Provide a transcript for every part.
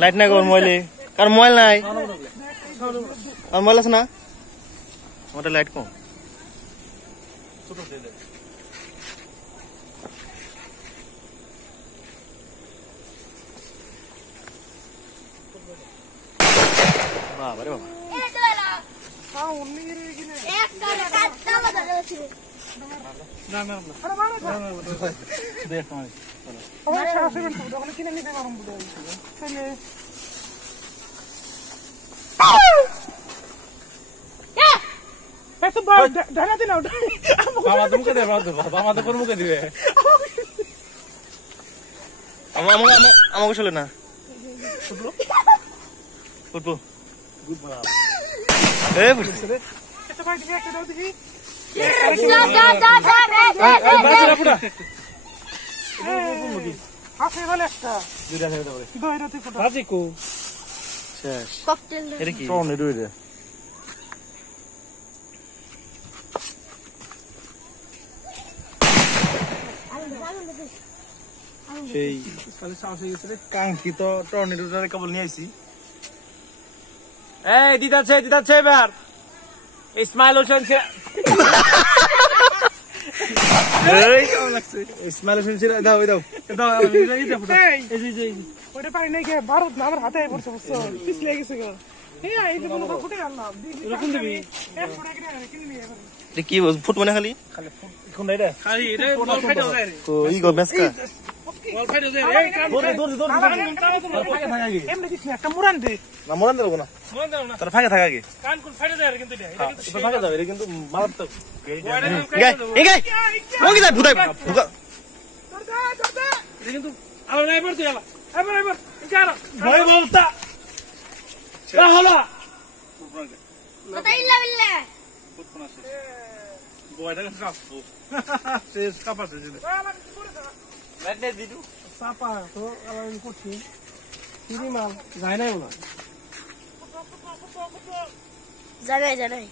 light নাই কর মোবাইলে কার মোবাইল নাই আর মোবাইল আছে না আমাদের লাইট কম বাবা রে বাবা আমাকে চলে না ফুটবল সেই কাঙ্ক্ষিত টর্নেডোটা কেবল নিয়ে আইছি এই দিদাচ্ছে এবার ইসমাইল হোসেন ইসমাইল হোসেন দাও ওটা পারি নাই ভারত না আমার হাতে পড়ছে বুঝছো পিছলে গেছে গো ফুটে আনলাম কি ফুট মানে খালি একটা মুরান দে না মোরান দেবো না তার ফাঁকে থাকা আগে ফাঁকে যাবে কিন্তু মারাত্মক কিন্তু আলো নাই পড়তে গেল ভয় বলতা হলো চাপা তো করছি মাল যায় নাই বলা জানাই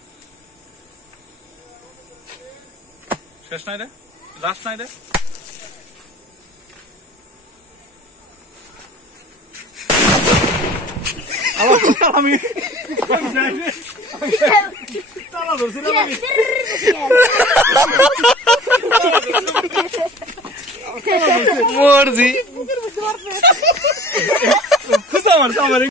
শেষ নাই রে লাস্ট নাই রে আমি তালা ধরছিলাম মরজি